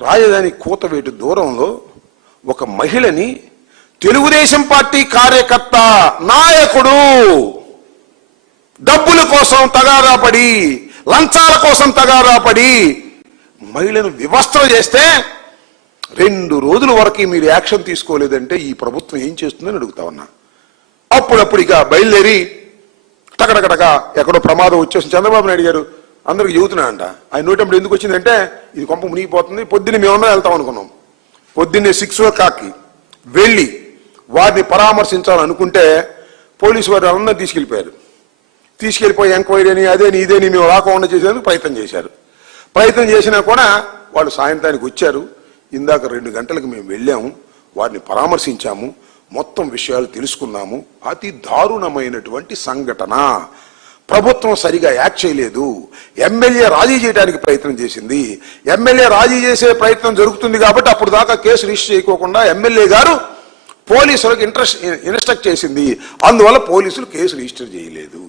రాజధాని కూతవేటు దూరంలో ఒక మహిళని తెలుగుదేశం పార్టీ కార్యకర్త నాయకుడు డబ్బుల కోసం తగాదాపడి లంచాల కోసం తగాదాపడి మహిళను వివస్త్ర చేస్తే 2 రోజుల వరకు మీరు యాక్షన్ తీసుకోలేదంటే ఈ ప్రభుత్వం ఏం చేస్తుందని అడుగుతా ఉన్నా. అప్పుడప్పుడు ఇక బయలుదేరి టకటకటక ఎక్కడో ప్రమాదం వచ్చేసి చంద్రబాబు నాయుడు గారు అందరికి చెబుతున్నా అంట. ఆయన నోటప్పుడు ఎందుకు వచ్చిందంటే ఇది కొంప మునిగిపోతుంది, పొద్దున్నే మేమన్నా వెళ్తాం అనుకున్నాం. పొద్దున్నే 6 o'clock వెళ్ళి వారిని పరామర్శించాలనుకుంటే పోలీసు వారు అందరూ తీసుకెళ్ళిపోయి ఎంక్వైరీ అని అదేని ఇదేని మేము రాకుండా చేసేందుకు ప్రయత్నం చేశారు. ప్రయత్నం చేసినా కూడా వాళ్ళు సాయంత్రానికి వచ్చారు. ఇందాక 2 గంటలకు మేము వెళ్ళాము, వారిని పరామర్శించాము, మొత్తం విషయాలు తెలుసుకున్నాము. అతి దారుణమైనటువంటి సంఘటన. ప్రభుత్వం సరిగా యాక్ట్ చేయలేదు. ఎమ్మెల్యే రాజీ చేయడానికి ప్రయత్నం చేసింది. ఎమ్మెల్యే రాజీ చేసే ప్రయత్నం జరుగుతుంది కాబట్టి అప్పుడు దాకా కేసు రిజిస్టర్ చేయకోకుండా ఎమ్మెల్యే గారు పోలీసులకు ఇన్స్ట్రక్ట్ చేసింది. అందువల్ల పోలీసులు కేసు రిజిస్టర్ చేయలేదు.